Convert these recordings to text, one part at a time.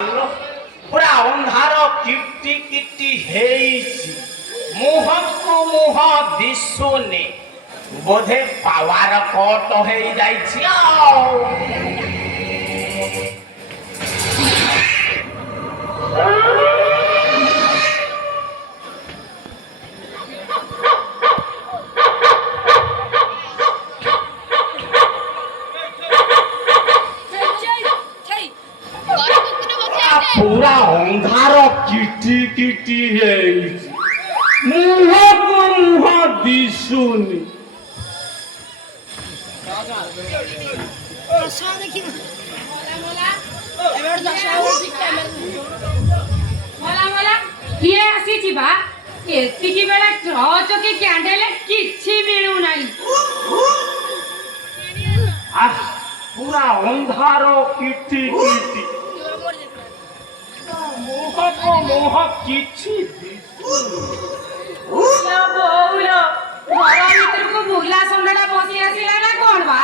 ପୁରା ଅନ୍ଧାର କିଟି କିଟି ହେଇଛି, ମୁହଁକୁ ମୁହଁ ଦିଶୁନି, ବୋଧେ ପାୱାର କଟ ହେଇଯାଇଛି ଆଉ। पूरा अंधार किटी किटी मुह को मुह दिशुनी किए आसी बा एतिकी बेला टॉर्च की कैंडल किछि मिलु नाही पूरा अंधार किटी किटी मुह को मुह किछि बोलो बोलो घर भीतर को बुला संडा बसी आसीला ना कोन बा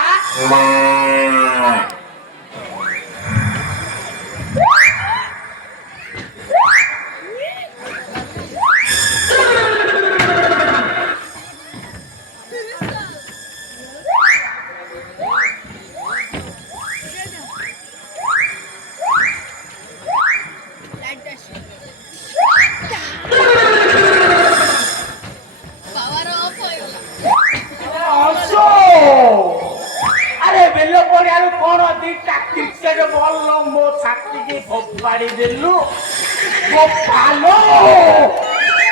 फोपाड़ी देलु वो पालो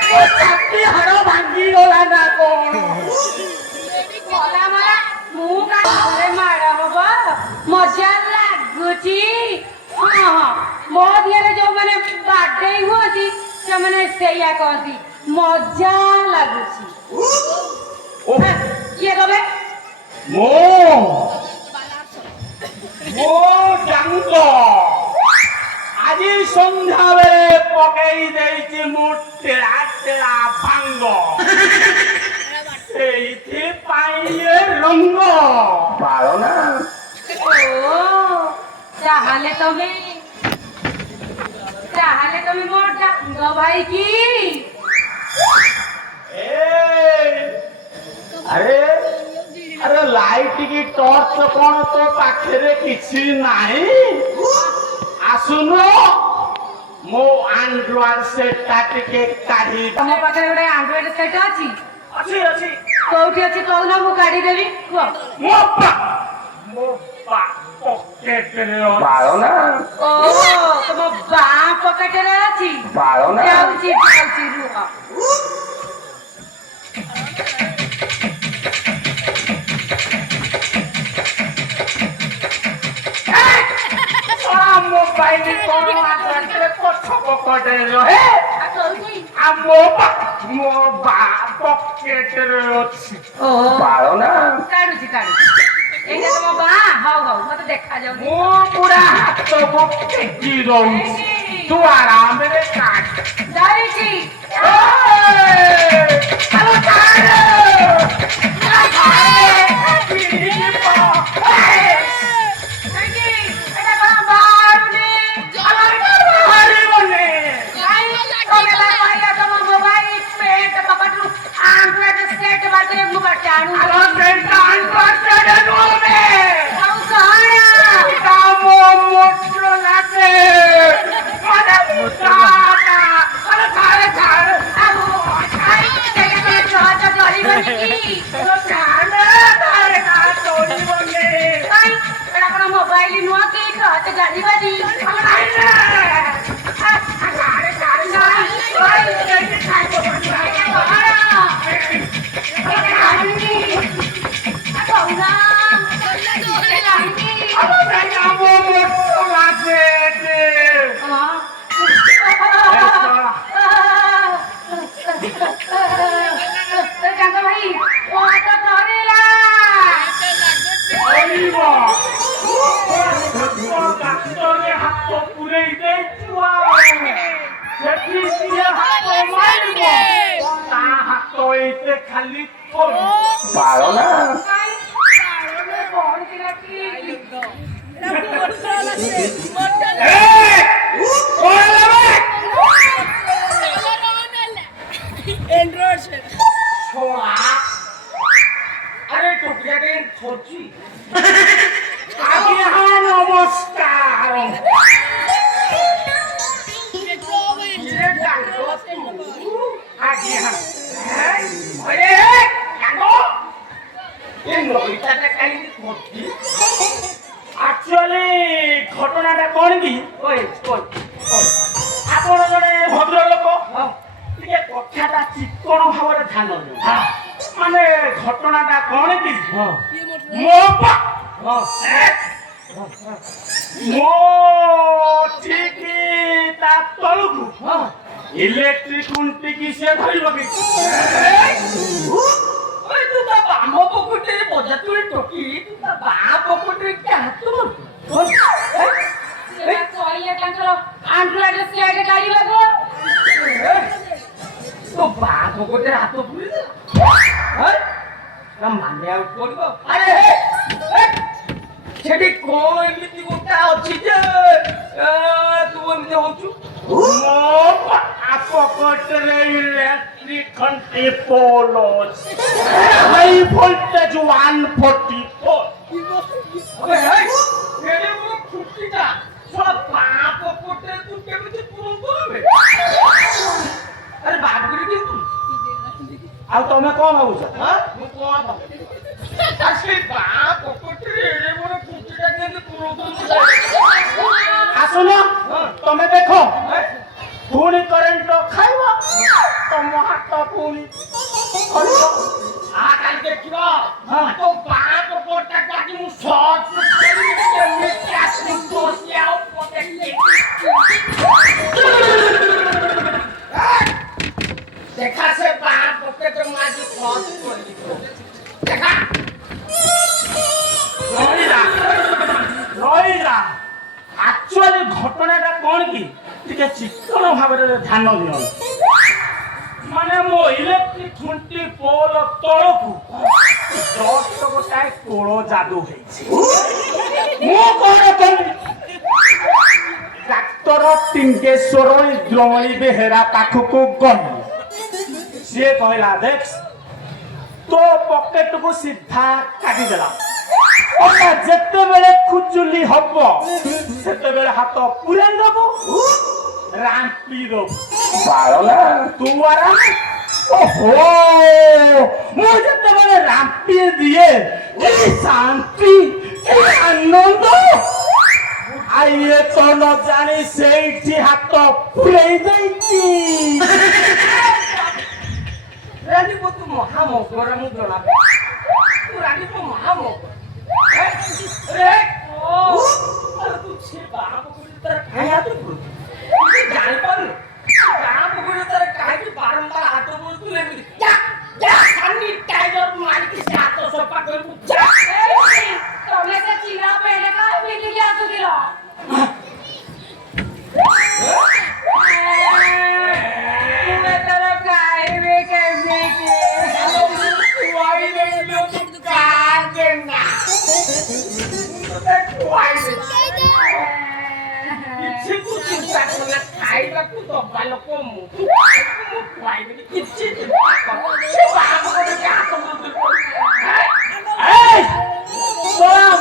वो छाती हड़ भांगी गला ना कोन कोला माला मुंह का घरे मारा होबा मजा लागुची हां हां मो दियरे जो माने बर्थडे होती से माने सेया कहती मजा लागुची ओ ये गबे मो डांगो আজি সন্ধ্যা বেলে পকাই দেইছি মুটেলা তেলা ভাঙ্গ সেইতে পাইয়ে রঙ্গ পারো না ও তাহলে তুমি মোর ডাঙ্গ ভাই কি আরে আরে লাইট কি টর্চ কোন তো পাখেরে কিছু নাই आसुनो मो एंड्रॉइड सेट टाके काढी तम पाखरे गोटे एंड्रॉइड सेट अछि अछि अछि कोठी अछि कहू ना मु काढी देबी मो बा पॉकेट रे बारो ना ओ तम बा पॉकेट रे अछि बारो ना जाउची रुहा मोबाइल कोन आकर कोठो पकड़े रहे आ मो बा पॉकेट रे अछि ओ बारो ना काढुची एटा तम बा हाउ मते देखा जाउ मो पूरा हाथ बक्के की रहू तू आराम रे काट जाईची हेलो मोबाइल नुआ के खत गाड़ी बाजी खाली पारो ना ଆପଣ ଜଣେ ଭଦ୍ରଲୋକ ଟିକେ କଥାଟା ଚିକ୍କଣ ଭାବରେ ଧ୍ୟାନ ଦିଅନ୍ତୁ। ମାନେ ଘଟଣାଟା କଣ କି ମୋ ମୋ ଠିକ ତା ତଳକୁ ଇଲେକ୍ଟ୍ରିକ ଖୁଣ୍ଟିକି ସେ ଧରିବ କି ତୁ ତା ବାମ ପକେଟରେ ବଜା ତୁଳି ଟକି ତୁ ତା ବାଁ ପକେଟରେ କି ହାତ କହିଲେ ତାଙ୍କର ଆଣ୍ଠୁଆଟେ ସିଆଡ଼େ କାଢିବାକୁ ତୋ ବାଁ ପକେଟରେ ହାତ ପୁରେଇ ଦେ ମାନିବାକୁ ପଡିବ। ଆରେ ସେଠି କଣ ଏମିତି ଗୋଟେ ଅଛି ଯେ ତୁ ଏମିତି ହଉଛୁ? ମୋ ପକେଟରେ ଇଲେକ୍ଟ୍ରିକ ଖୁଣ୍ଟି ପୋଲ ଅଛି ହାଇ ଭୋଲ୍ଟେଜ 144 ଖୁଣ୍ଟିଟା ବାଁ ପକେଟରେ ତୁ କେମିତି ପୁରନ୍ତୁ? ଆରେ ବାବୁରେ କିନ୍ତୁ ଆଉ ତମେ କଣ ଭାବୁଛ? ମୁଁ କଣ ଭାବୁଛି ସେ ବାଁ ପକେଟରେ ଏଡେ ବଡ ଖୁଣ୍ଟିଟା କେମିତି ପୁରନ୍ତୁ? ଆସୁନ ତମେ ଦେଖ ପୁଣି କରେଣ୍ଟ ଖାଇବ ତମ ହାତ ପୁଣି କାଲି ଦେଖିବ ତୋ ବାଁ ପକେଟଟା କାଟି ମୁଁ ସର୍ଟ କେମିତି ଆସିବୁ ବସି ଆଉ দেখা সে বাঁ পকেটে মাঝে খরচ করে দেখা ଆକ୍ଚୁଆଲି ଘଟଣାଟା କଣ କି ଟିକେ ଚିକ୍କଣ ଭାବରେ ଧ୍ୟାନ ଦିଅନ୍ତୁ। ମାନେ ମୋ ଇଲେକ୍ଟ୍ରିକ ଖୁଣ୍ଟି ପୋଲ ତଳକୁ ଜଷ୍ଟ ଗୋଟାଏ କୋଳ ଯାଦୁ ହେଇଛି। ମୁଁ କଣ କଲି ଡାକ୍ତର ଟିଙ୍ଗେଶ୍ୱର ଦ୍ରୋଣୀ ବେହେରା ପାଖକୁ ଗଲି। ସିଏ କହିଲା ଦେଖ ତୋ ପକେଟକୁ ସିଧା କାଟିଦେଲା ଯେତେବେଳେ ଖୁଚୁଲି ହବ ସେତେବେଳେ ହାତ ପୁରାଇ ଦବୁ ରାମ୍ପି ଦବୁ ତୁ ଆରାମ। ଓହୋ ମୁଁ ଯେତେବେଳେ ରାମ୍ପି ଦିଏ କି ଶାନ୍ତି କି ଆନନ୍ଦ ଆଇଏ ତ ନ ଜାଣି ସେଇଠି ହାତ ପୁରେଇ ଦେଇଛି। ରାଣୀକୁ ତୁ ମହାମଗର ମୁଁ ଜଣା ତୁ ରାଣୀକୁ ମହାମଗ ତୁ ସେ ବାଁ ପକେଟରେ ତାର କାହିଁ ହାତ ପୁରୁଛୁ ଜାଣିପାରୁନି ବାଁ ପକେଟରେ ତାର କାହିଁକି ବାରମ୍ବାର ହାତ ପୁରୁଛୁ ଏମିତି ସାନିଟାଇଜର ମାରିକି ସେ ହାତ ସଫା କରିବୁ। ତମେ ସେ ଚିରା ପେଣ୍ଡ କାହିଁ ପିନ୍ଧିକି ଆସୁଥିଲ? ଖାଇବେ କେମିତି? ଖାଇବାକୁ ଦବା ଲୋକ ମୁଁ ଖୁଆଇବିନି କିଛି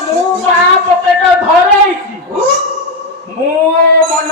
ମୁଁ ବାଁ ପକେଟ ଧରେଇଛି ମୁଁ ମନ